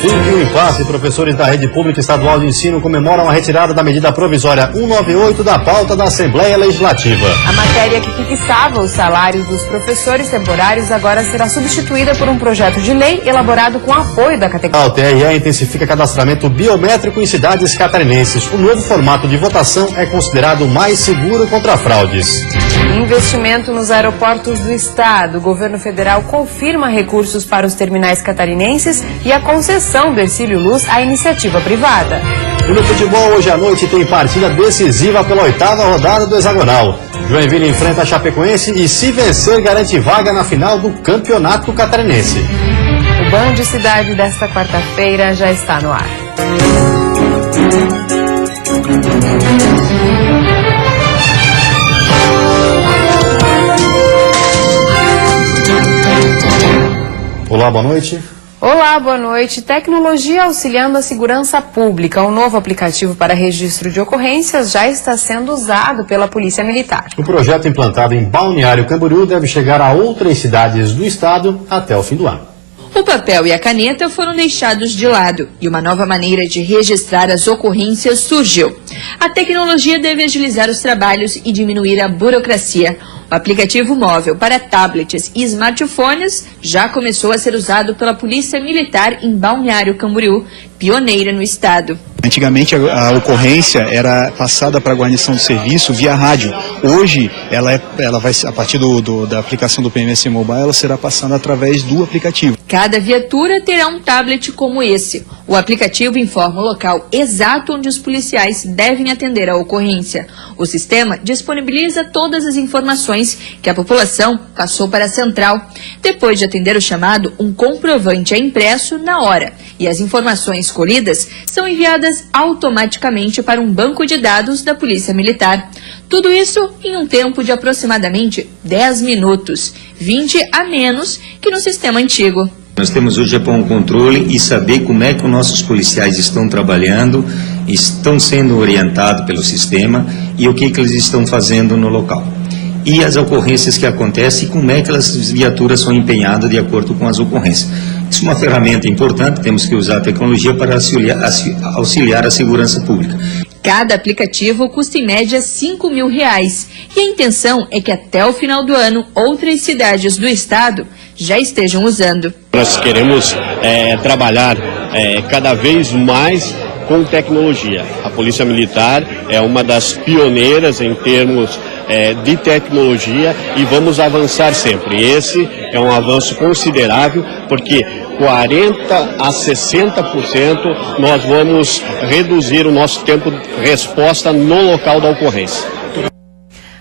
Fim do impasse, professores da rede pública estadual de ensino comemoram a retirada da medida provisória 198 da pauta da Assembleia Legislativa. A matéria que fixava os salários dos professores temporários agora será substituída por um projeto de lei elaborado com apoio da categoria. O TRE intensifica cadastramento biométrico em cidades catarinenses. O novo formato de votação é considerado mais seguro contra fraudes. Investimento nos aeroportos do estado. O governo federal confirma recursos para os terminais catarinenses e a concessão do Hercílio Luz à iniciativa privada. E no futebol, hoje à noite tem partida decisiva pela 8ª rodada do hexagonal. Joinville enfrenta a Chapecoense e, se vencer, garante vaga na final do Campeonato Catarinense. O Bom de Cidade desta quarta-feira já está no ar. Olá, boa noite. Olá, boa noite. Tecnologia auxiliando a segurança pública. Um novo aplicativo para registro de ocorrências já está sendo usado pela Polícia Militar. O projeto implantado em Balneário Camboriú deve chegar a outras cidades do estado até o fim do ano. O papel e a caneta foram deixados de lado e uma nova maneira de registrar as ocorrências surgiu. A tecnologia deve agilizar os trabalhos e diminuir a burocracia. O aplicativo móvel para tablets e smartphones já começou a ser usado pela Polícia Militar em Balneário Camboriú, pioneira no estado. Antigamente a ocorrência era passada para a guarnição do serviço via rádio. Hoje ela vai, a partir da aplicação do PMS Mobile, ela será passada através do aplicativo. Cada viatura terá um tablet como esse. O aplicativo informa o local exato onde os policiais devem atender a ocorrência. O sistema disponibiliza todas as informações que a população passou para a central. Depois de atender o chamado, um comprovante é impresso na hora e as informações colhidas são enviadas automaticamente para um banco de dados da Polícia Militar. Tudo isso em um tempo de aproximadamente 10 minutos, 20 a menos que no sistema antigo. Nós temos hoje um controle e saber como é que os nossos policiais estão trabalhando, estão sendo orientados pelo sistema e o que eles estão fazendo no local. E as ocorrências que acontecem e como é que as viaturas são empenhadas de acordo com as ocorrências. Isso é uma ferramenta importante, temos que usar a tecnologia para auxiliar a segurança pública. Cada aplicativo custa em média R$5.000 e a intenção é que até o final do ano outras cidades do estado já estejam usando. Nós queremos trabalhar cada vez mais com tecnologia. A Polícia Militar é uma das pioneiras em termos de tecnologia e vamos avançar sempre. Esse é um avanço considerável porque 40% a 60% nós vamos reduzir o nosso tempo de resposta no local da ocorrência.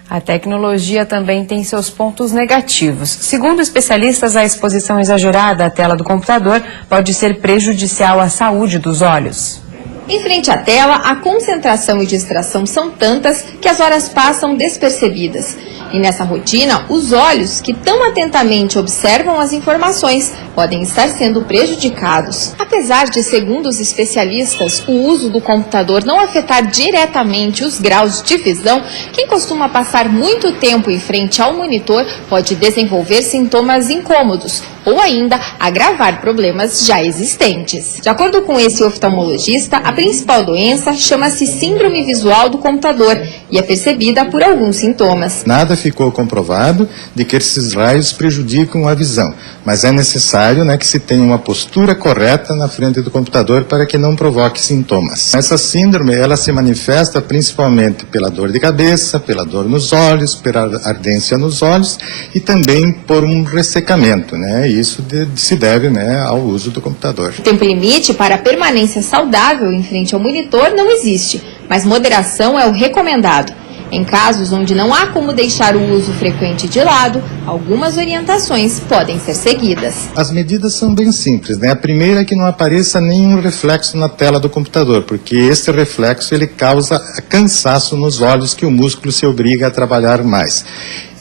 A tecnologia também tem seus pontos negativos. Segundo especialistas, a exposição exagerada à tela do computador pode ser prejudicial à saúde dos olhos. Em frente à tela, a concentração e distração são tantas que as horas passam despercebidas. E nessa rotina, os olhos, que tão atentamente observam as informações, podem estar sendo prejudicados. Apesar de, segundo os especialistas, o uso do computador não afetar diretamente os graus de visão, quem costuma passar muito tempo em frente ao monitor pode desenvolver sintomas incômodos ou ainda agravar problemas já existentes. De acordo com esse oftalmologista, a principal doença chama-se síndrome visual do computador e é percebida por alguns sintomas. Nada ficou comprovado de que esses raios prejudicam a visão, mas é necessário que se tenha uma postura correta na frente do computador para que não provoque sintomas. Essa síndrome, ela se manifesta principalmente pela dor de cabeça, pela dor nos olhos, pela ardência nos olhos e também por um ressecamento, Isso se deve, ao uso do computador. O tempo limite para a permanência saudável em frente ao monitor não existe, mas moderação é o recomendado. Em casos onde não há como deixar o uso frequente de lado, algumas orientações podem ser seguidas. As medidas são bem simples, A primeira é que não apareça nenhum reflexo na tela do computador, porque esse reflexo ele causa cansaço nos olhos que o músculo se obriga a trabalhar mais.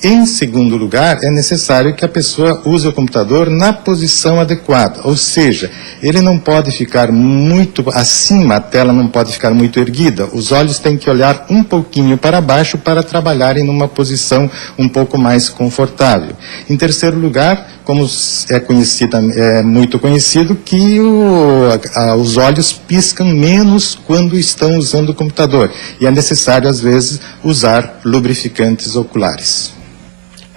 Em segundo lugar, é necessário que a pessoa use o computador na posição adequada, ou seja, ele não pode ficar muito acima, a tela não pode ficar muito erguida, os olhos têm que olhar um pouquinho para baixo para trabalharem numa posição um pouco mais confortável. Em terceiro lugar, como é muito conhecido, que os olhos piscam menos quando estão usando o computador, e é necessário, às vezes, usar lubrificantes oculares.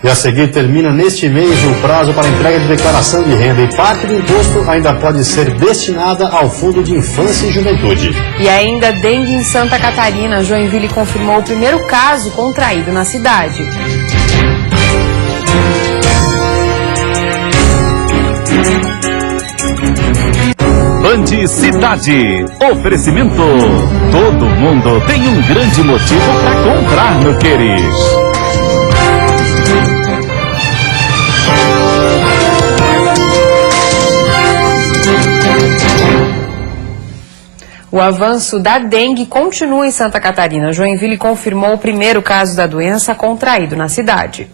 E a seguir termina neste mês o prazo para entrega de declaração de renda e parte do imposto ainda pode ser destinada ao Fundo de Infância e Juventude. E ainda dengue em Santa Catarina. Joinville confirmou o primeiro caso contraído na cidade. Band Cidade. Oferecimento. Todo mundo tem um grande motivo para comprar no Queires. O avanço da dengue continua em Santa Catarina. Joinville confirmou o primeiro caso da doença contraído na cidade.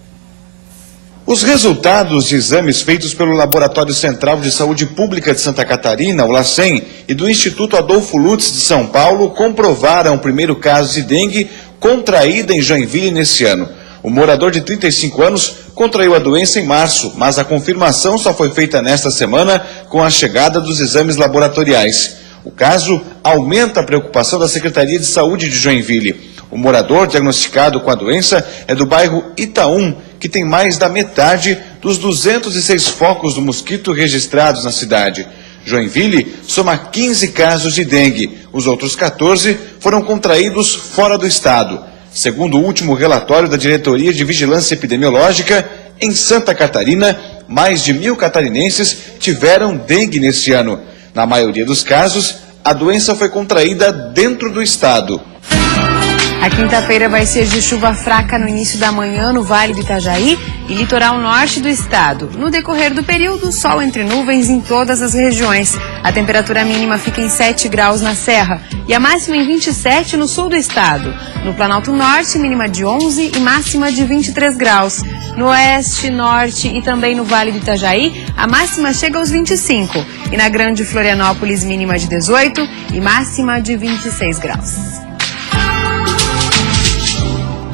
Os resultados de exames feitos pelo Laboratório Central de Saúde Pública de Santa Catarina, o LACEN, e do Instituto Adolfo Lutz de São Paulo comprovaram o primeiro caso de dengue contraída em Joinville nesse ano. O morador de 35 anos contraiu a doença em março, mas a confirmação só foi feita nesta semana com a chegada dos exames laboratoriais. O caso aumenta a preocupação da Secretaria de Saúde de Joinville. O morador diagnosticado com a doença é do bairro Itaúm, que tem mais da metade dos 206 focos do mosquito registrados na cidade. Joinville soma 15 casos de dengue. Os outros 14 foram contraídos fora do estado. Segundo o último relatório da Diretoria de Vigilância Epidemiológica, em Santa Catarina, mais de 1.000 catarinenses tiveram dengue neste ano. Na maioria dos casos, a doença foi contraída dentro do estado. A quinta-feira vai ser de chuva fraca no início da manhã no Vale do Itajaí e litoral norte do estado. No decorrer do período, sol entre nuvens em todas as regiões. A temperatura mínima fica em 7 graus na Serra e a máxima em 27 no sul do estado. No Planalto Norte, mínima de 11 e máxima de 23 graus. No oeste, norte e também no Vale do Itajaí, a máxima chega aos 25. E na Grande Florianópolis, mínima de 18 e máxima de 26 graus.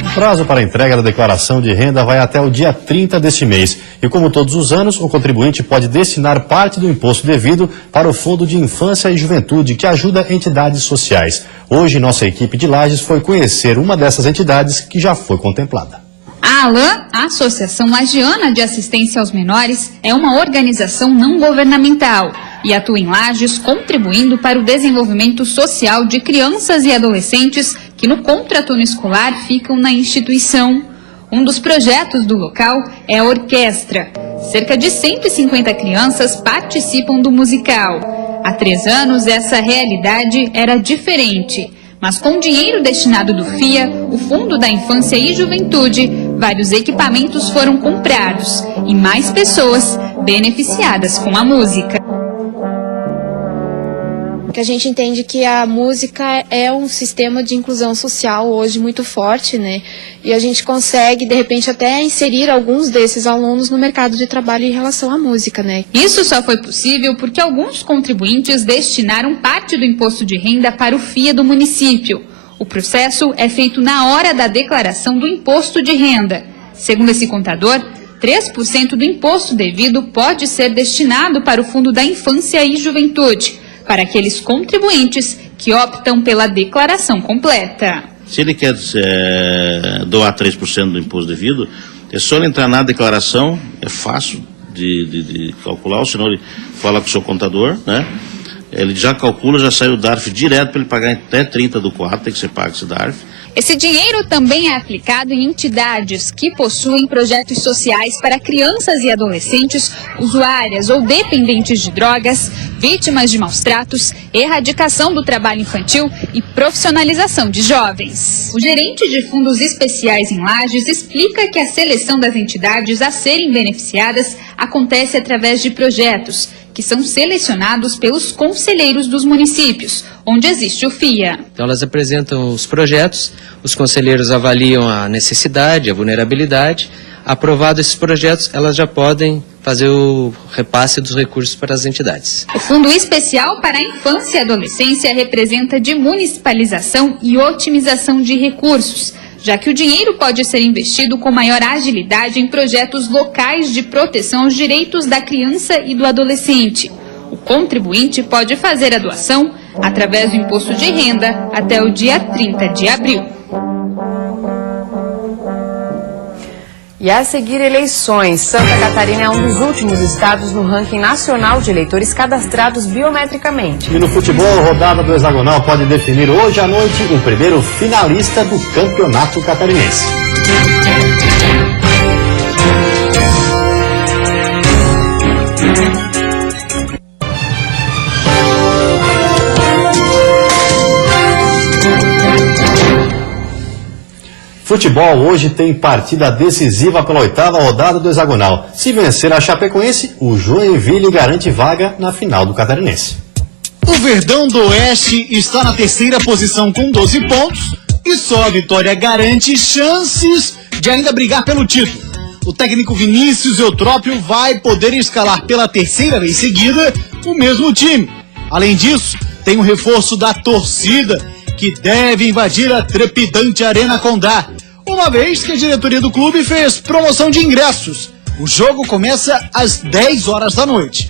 O prazo para a entrega da declaração de renda vai até o dia 30 deste mês. E como todos os anos, o contribuinte pode destinar parte do imposto devido para o Fundo de Infância e Juventude, que ajuda entidades sociais. Hoje, nossa equipe de Lages foi conhecer uma dessas entidades que já foi contemplada. A ALAN, a Associação Lagiana de Assistência aos Menores, é uma organização não governamental e atua em Lages contribuindo para o desenvolvimento social de crianças e adolescentes que no contraturno escolar ficam na instituição. Um dos projetos do local é a orquestra. Cerca de 150 crianças participam do musical. Há 3 anos, essa realidade era diferente. Mas com dinheiro destinado do FIA, o Fundo da Infância e Juventude, vários equipamentos foram comprados e mais pessoas beneficiadas com a música. Que a gente entende que a música é um sistema de inclusão social hoje muito forte, né? E a gente consegue, de repente, até inserir alguns desses alunos no mercado de trabalho em relação à música, né? Isso só foi possível porque alguns contribuintes destinaram parte do imposto de renda para o FIA do município. O processo é feito na hora da declaração do imposto de renda. Segundo esse contador, 3% do imposto devido pode ser destinado para o Fundo da Infância e Juventude, para aqueles contribuintes que optam pela declaração completa. Se ele quer doar 3% do imposto devido, é só ele entrar na declaração, é fácil de calcular, ou senão ele fala com o seu contador, né? Ele já calcula, já sai o DARF direto para ele pagar até 30/4, tem que ser pago esse DARF. Esse dinheiro também é aplicado em entidades que possuem projetos sociais para crianças e adolescentes usuárias ou dependentes de drogas, vítimas de maus tratos, erradicação do trabalho infantil e profissionalização de jovens. O gerente de fundos especiais em Lages explica que a seleção das entidades a serem beneficiadas acontece através de projetos que são selecionados pelos conselheiros dos municípios, onde existe o FIA. Então elas apresentam os projetos, os conselheiros avaliam a necessidade, a vulnerabilidade. Aprovados esses projetos, elas já podem fazer o repasse dos recursos para as entidades. O Fundo Especial para a Infância e Adolescência representa de municipalização e otimização de recursos, já que o dinheiro pode ser investido com maior agilidade em projetos locais de proteção aos direitos da criança e do adolescente. O contribuinte pode fazer a doação através do imposto de renda até o dia 30 de abril. E a seguir, eleições. Santa Catarina é um dos últimos estados no ranking nacional de eleitores cadastrados biometricamente. E no futebol, a rodada do hexagonal pode definir hoje à noite o primeiro finalista do campeonato catarinense. Futebol hoje tem partida decisiva pela 8ª rodada do hexagonal. Se vencer a Chapecoense, o Joinville garante vaga na final do Catarinense. O Verdão do Oeste está na 3ª posição com 12 pontos e só a vitória garante chances de ainda brigar pelo título. O técnico Vinícius Eutrópio vai poder escalar pela 3ª vez seguida o mesmo time. Além disso, tem o reforço da torcida, que deve invadir a trepidante Arena Condá, uma vez que a diretoria do clube fez promoção de ingressos. O jogo começa às 10 horas da noite.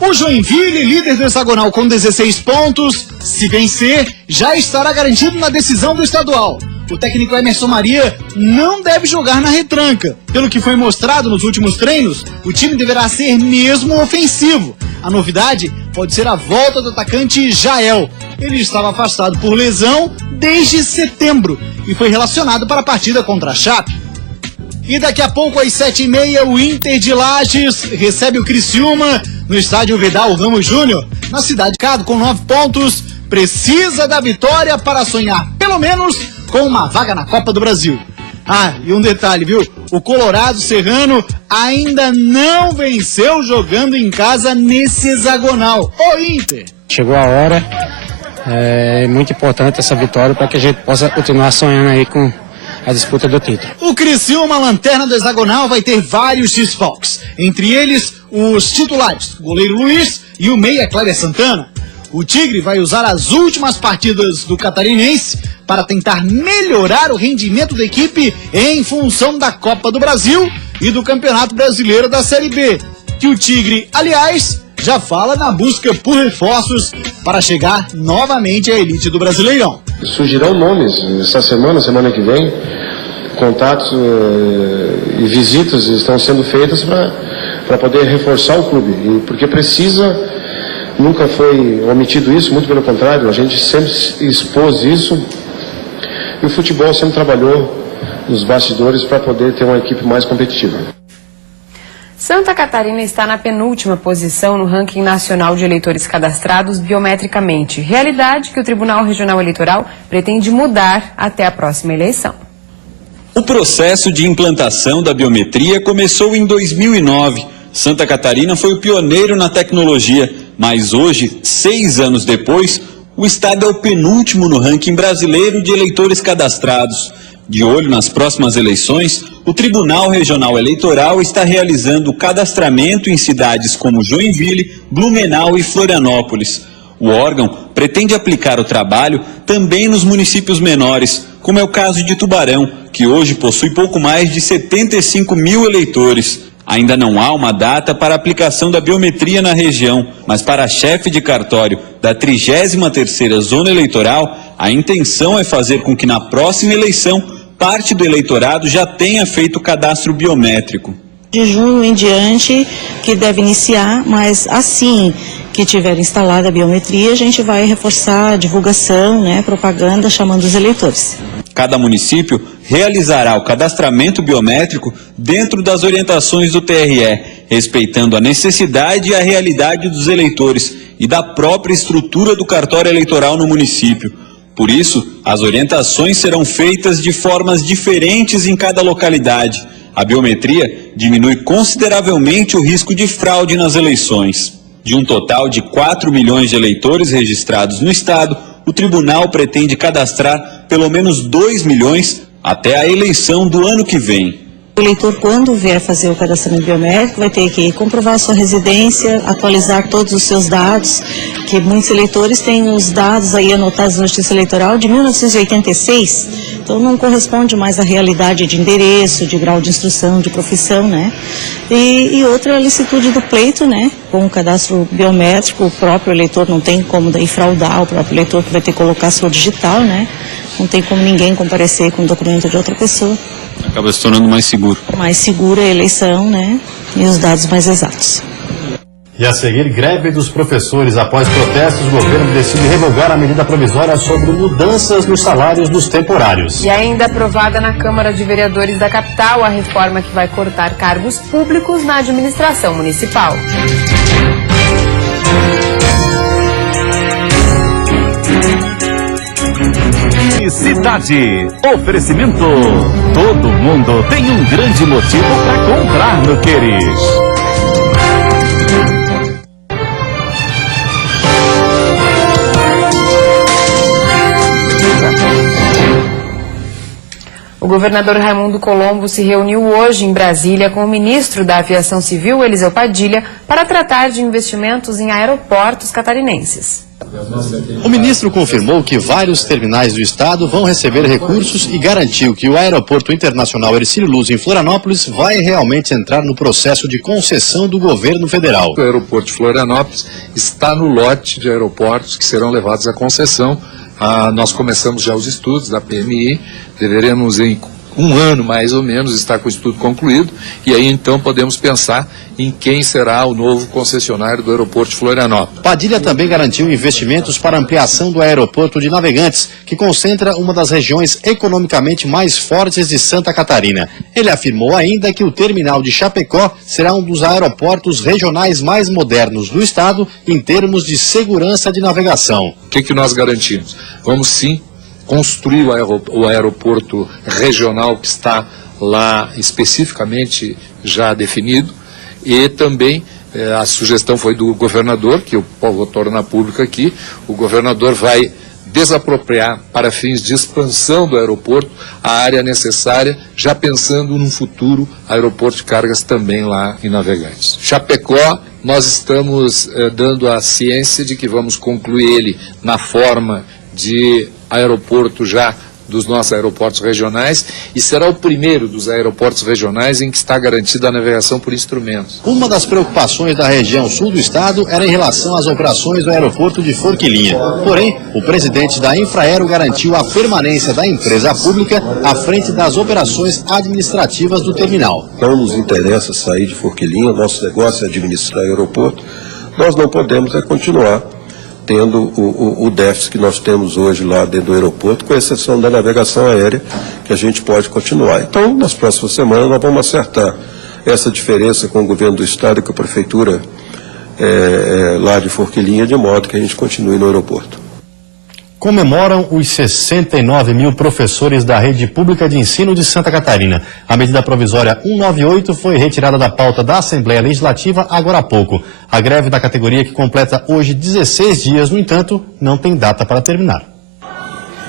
O Joinville, líder do hexagonal com 16 pontos, se vencer, já estará garantido na decisão do estadual. O técnico Emerson Maria não deve jogar na retranca. Pelo que foi mostrado nos últimos treinos, o time deverá ser mesmo ofensivo. A novidade pode ser a volta do atacante Jael. Ele estava afastado por lesão desde setembro e foi relacionado para a partida contra a Chape. E daqui a pouco, às 7h30, o Inter de Lages recebe o Criciúma no estádio Vidal Ramos Júnior, na cidade de Cado, com 9 pontos. Precisa da vitória para sonhar, pelo menos, com uma vaga na Copa do Brasil. Ah, e um detalhe, viu? O Colorado Serrano ainda não venceu jogando em casa nesse hexagonal. O Inter! Chegou a hora, é muito importante essa vitória para que a gente possa continuar sonhando aí com a disputa do título. O Criciúma, lanterna do hexagonal, vai ter vários desfalques. Entre eles, os titulares, o goleiro Luiz e o meia Cléber Santana. O Tigre vai usar as últimas partidas do Catarinense para tentar melhorar o rendimento da equipe em função da Copa do Brasil e do Campeonato Brasileiro da Série B. Que o Tigre, aliás, já fala na busca por reforços para chegar novamente à elite do Brasileirão. Surgirão nomes essa semana que vem, contatos e visitas estão sendo feitas para poder reforçar o clube, e porque precisa. Nunca foi omitido isso, muito pelo contrário, a gente sempre expôs isso e o futebol sempre trabalhou nos bastidores para poder ter uma equipe mais competitiva. Santa Catarina está na penúltima posição no ranking nacional de eleitores cadastrados biometricamente, realidade que o Tribunal Regional Eleitoral pretende mudar até a próxima eleição. O processo de implantação da biometria começou em 2009. Santa Catarina foi o pioneiro na tecnologia, mas hoje, 6 anos depois, o estado é o penúltimo no ranking brasileiro de eleitores cadastrados. De olho nas próximas eleições, o Tribunal Regional Eleitoral está realizando o cadastramento em cidades como Joinville, Blumenau e Florianópolis. O órgão pretende aplicar o trabalho também nos municípios menores, como é o caso de Tubarão, que hoje possui pouco mais de 75 mil eleitores. Ainda não há uma data para a aplicação da biometria na região, mas para a chefe de cartório da 33ª Zona Eleitoral, a intenção é fazer com que na próxima eleição, parte do eleitorado já tenha feito o cadastro biométrico. De junho em diante que deve iniciar, mas assim que tiver instalada a biometria, a gente vai reforçar a divulgação, propaganda, chamando os eleitores. Cada município realizará o cadastramento biométrico dentro das orientações do TRE, respeitando a necessidade e a realidade dos eleitores e da própria estrutura do cartório eleitoral no município. Por isso, as orientações serão feitas de formas diferentes em cada localidade. A biometria diminui consideravelmente o risco de fraude nas eleições. De um total de 4 milhões de eleitores registrados no estado, o tribunal pretende cadastrar pelo menos 2 milhões até a eleição do ano que vem. O eleitor, quando vier fazer o cadastramento biométrico, vai ter que comprovar a sua residência, atualizar todos os seus dados, que muitos eleitores têm os dados aí anotados na Justiça Eleitoral de 1986, então não corresponde mais à realidade de endereço, de grau de instrução, de profissão, né? E outra, a licitude do pleito, né? Com o cadastro biométrico, o próprio eleitor não tem como daí fraudar, o próprio eleitor que vai ter que colocar a sua digital, né? Não tem como ninguém comparecer com o documento de outra pessoa. Acaba se tornando mais seguro. Mais segura a eleição, né? E os dados mais exatos. E a seguir, greve dos professores. Após protestos, o governo decide revogar a medida provisória sobre mudanças nos salários dos temporários. E ainda aprovada na Câmara de Vereadores da capital a reforma que vai cortar cargos públicos na administração municipal. Cidade. Oferecimento. Todo mundo tem um grande motivo para comprar no Queris. O governador Raimundo Colombo se reuniu hoje em Brasília com o ministro da Aviação Civil, Eliseu Padilha, para tratar de investimentos em aeroportos catarinenses. O ministro confirmou que vários terminais do estado vão receber recursos e garantiu que o Aeroporto Internacional Hercílio Luz em Florianópolis vai realmente entrar no processo de concessão do governo federal. O aeroporto de Florianópolis está no lote de aeroportos que serão levados à concessão. Nós começamos já os estudos da PMI, deveremos em um ano mais ou menos estar com o estudo concluído e aí então podemos pensar em quem será o novo concessionário do aeroporto de Florianópolis. Padilha também garantiu investimentos para ampliação do aeroporto de Navegantes, que concentra uma das regiões economicamente mais fortes de Santa Catarina. Ele afirmou ainda que o terminal de Chapecó será um dos aeroportos regionais mais modernos do estado em termos de segurança de navegação. O que nós garantimos? Vamos sim construir o aeroporto regional que está lá especificamente já definido e também a sugestão foi do governador, que eu vou tornar público aqui, o governador vai desapropriar para fins de expansão do aeroporto a área necessária, já pensando num futuro aeroporto de cargas também lá em Navegantes. Chapecó, nós estamos dando a ciência de que vamos concluir ele na forma de aeroporto já dos nossos aeroportos regionais e será o primeiro dos aeroportos regionais em que está garantida a navegação por instrumentos. Uma das preocupações da região sul do estado era em relação às operações do aeroporto de Forquilinha. Porém, o presidente da Infraero garantiu a permanência da empresa pública à frente das operações administrativas do terminal. Não nos interessa sair de Forquilinha, nosso negócio é administrar o aeroporto. Nós não podemos continuar tendo o déficit que nós temos hoje lá dentro do aeroporto, com exceção da navegação aérea, que a gente pode continuar. Então, nas próximas semanas, nós vamos acertar essa diferença com o governo do estado e com a prefeitura lá de Forquilinha, de modo que a gente continue no aeroporto. Comemoram os 69 mil professores da rede pública de ensino de Santa Catarina. A medida provisória 198 foi retirada da pauta da Assembleia Legislativa agora há pouco. A greve da categoria, que completa hoje 16 dias, no entanto, não tem data para terminar.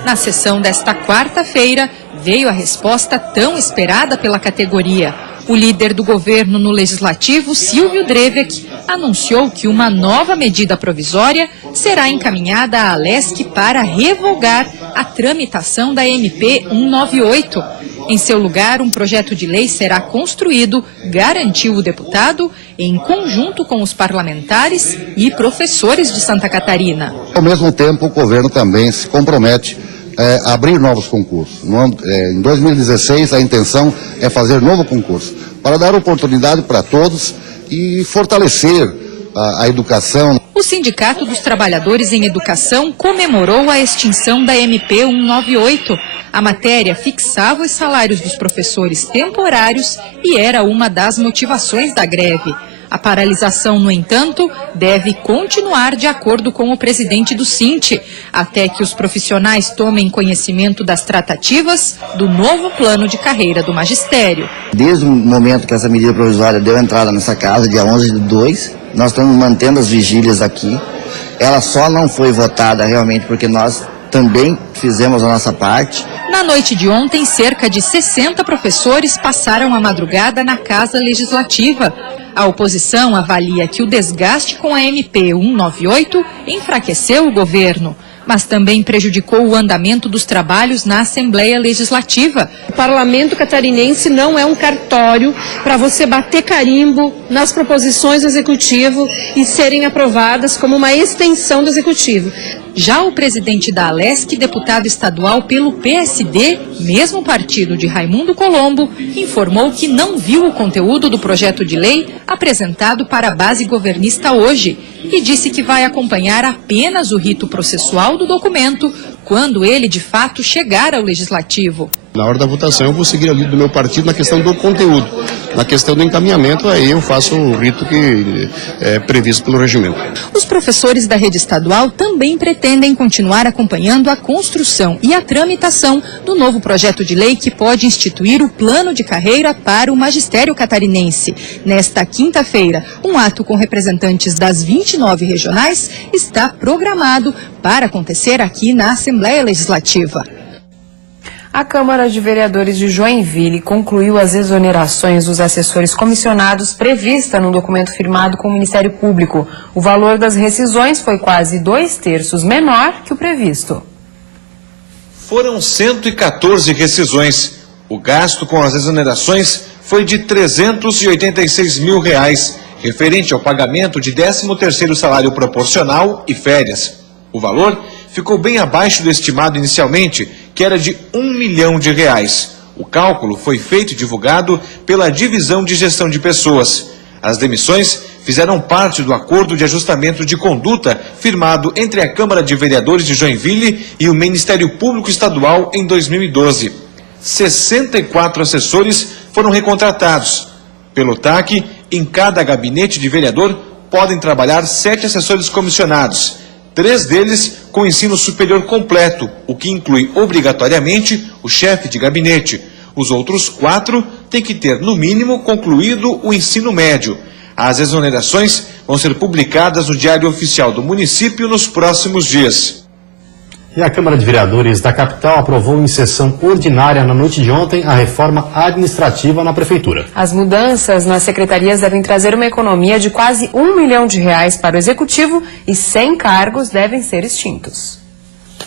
Na sessão desta quarta-feira, veio a resposta tão esperada pela categoria. O líder do governo no Legislativo, Silvio Drevec, anunciou que uma nova medida provisória será encaminhada à Alesc para revogar a tramitação da MP 198. Em seu lugar, um projeto de lei será construído, garantiu o deputado, em conjunto com os parlamentares e professores de Santa Catarina. Ao mesmo tempo, o governo também se compromete a abrir novos concursos. Em 2016, a intenção é fazer novo concurso, para dar oportunidade para todos e fortalecer a educação. O Sindicato dos Trabalhadores em Educação comemorou a extinção da MP 198. A matéria fixava os salários dos professores temporários e era uma das motivações da greve. A paralisação, no entanto, deve continuar de acordo com o presidente do Sinte, até que os profissionais tomem conhecimento das tratativas do novo plano de carreira do magistério. Desde o momento que essa medida provisória deu entrada nessa casa, dia 11/2, nós estamos mantendo as vigílias aqui. Ela só não foi votada realmente porque nós também fizemos a nossa parte. Na noite de ontem, cerca de 60 professores passaram a madrugada na Casa Legislativa. A oposição avalia que o desgaste com a MP 198 enfraqueceu o governo, mas também prejudicou o andamento dos trabalhos na Assembleia Legislativa. O Parlamento catarinense não é um cartório para você bater carimbo nas proposições do Executivo e serem aprovadas como uma extensão do Executivo. Já o presidente da Alesc, deputado estadual pelo PSD, mesmo partido de Raimundo Colombo, informou que não viu o conteúdo do projeto de lei apresentado para a base governista hoje e disse que vai acompanhar apenas o rito processual do documento quando ele, de fato, chegar ao Legislativo. Na hora da votação eu vou seguir ali do meu partido na questão do conteúdo. Na questão do encaminhamento, aí eu faço o rito que é previsto pelo regimento. Os professores da rede estadual também pretendem continuar acompanhando a construção e a tramitação do novo projeto de lei que pode instituir o plano de carreira para o magistério catarinense. Nesta quinta-feira, um ato com representantes das 29 regionais está programado para acontecer aqui na Assembleia Legislativa. A Câmara de Vereadores de Joinville concluiu as exonerações dos assessores comissionados prevista no documento firmado com o Ministério Público. O valor das rescisões foi quase 2/3 menor que o previsto. Foram 114 rescisões. O gasto com as exonerações foi de R$ 386 mil, referente ao pagamento de 13º salário proporcional e férias. O valor ficou bem abaixo do estimado inicialmente, que era de R$ 1 milhão. O cálculo foi feito e divulgado pela Divisão de Gestão de Pessoas. As demissões fizeram parte do acordo de ajustamento de conduta firmado entre a Câmara de Vereadores de Joinville e o Ministério Público Estadual em 2012. 64 assessores foram recontratados. Pelo TAC, em cada gabinete de vereador podem trabalhar 7 assessores comissionados. 3 deles com ensino superior completo, o que inclui obrigatoriamente o chefe de gabinete. Os outros 4 têm que ter, no mínimo, concluído o ensino médio. As exonerações vão ser publicadas no Diário Oficial do município nos próximos dias. E a Câmara de Vereadores da capital aprovou em sessão ordinária na noite de ontem a reforma administrativa na Prefeitura. As mudanças nas secretarias devem trazer uma economia de quase R$ 1 milhão para o Executivo e 100 cargos devem ser extintos.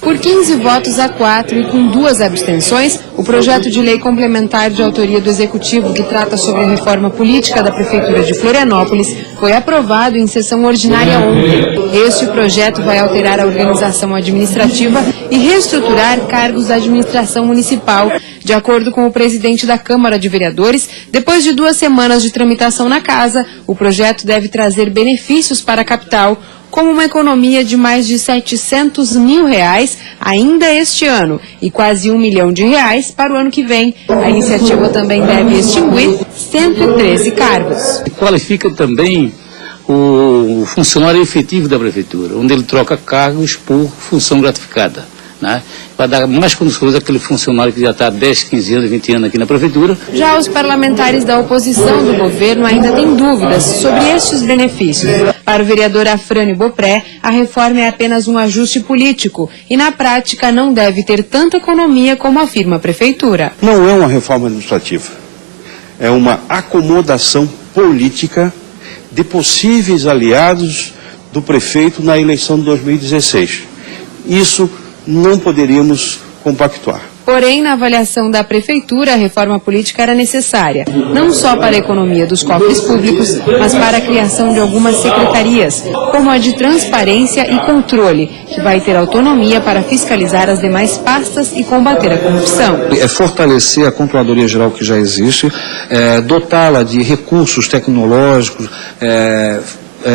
Por 15 votos a 4 e com 2 abstenções, o projeto de lei complementar de autoria do Executivo que trata sobre a reforma política da Prefeitura de Florianópolis foi aprovado em sessão ordinária ontem. Este projeto vai alterar a organização administrativa e reestruturar cargos da administração municipal. De acordo com o presidente da Câmara de Vereadores, depois de 2 semanas de tramitação na Casa, o projeto deve trazer benefícios para a capital, como uma economia de mais de R$ 700 mil ainda este ano e quase R$ 1 milhão para o ano que vem. A iniciativa também deve extinguir 113 cargos. Qualifica também o funcionário efetivo da Prefeitura, onde ele troca cargos por função gratificada, né? Para dar mais condições àquele funcionário que já está há 10, 15 anos, 20 anos aqui na Prefeitura. Já os parlamentares da oposição do governo ainda têm dúvidas sobre estes benefícios. Para o vereador Afrânio Bopré, a reforma é apenas um ajuste político e, na prática, não deve ter tanta economia como afirma a Prefeitura. Não é uma reforma administrativa, é uma acomodação política de possíveis aliados do prefeito na eleição de 2016. Isso não poderíamos compactuar. Porém, na avaliação da Prefeitura, a reforma política era necessária, não só para a economia dos cofres públicos, mas para a criação de algumas secretarias, como a de Transparência e Controle, que vai ter autonomia para fiscalizar as demais pastas e combater a corrupção. É fortalecer a Controladoria Geral que já existe, dotá-la de recursos tecnológicos,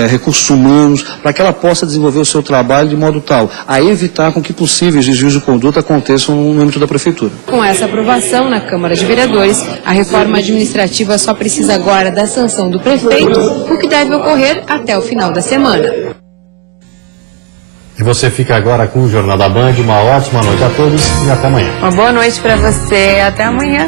recursos humanos, para que ela possa desenvolver o seu trabalho de modo tal a evitar com que possíveis desvios de conduta aconteçam no âmbito da Prefeitura. Com essa aprovação na Câmara de Vereadores, a reforma administrativa só precisa agora da sanção do prefeito, o que deve ocorrer até o final da semana. E você fica agora com o Jornal da Band. Uma ótima noite a todos e até amanhã. Uma boa noite para você. Até amanhã.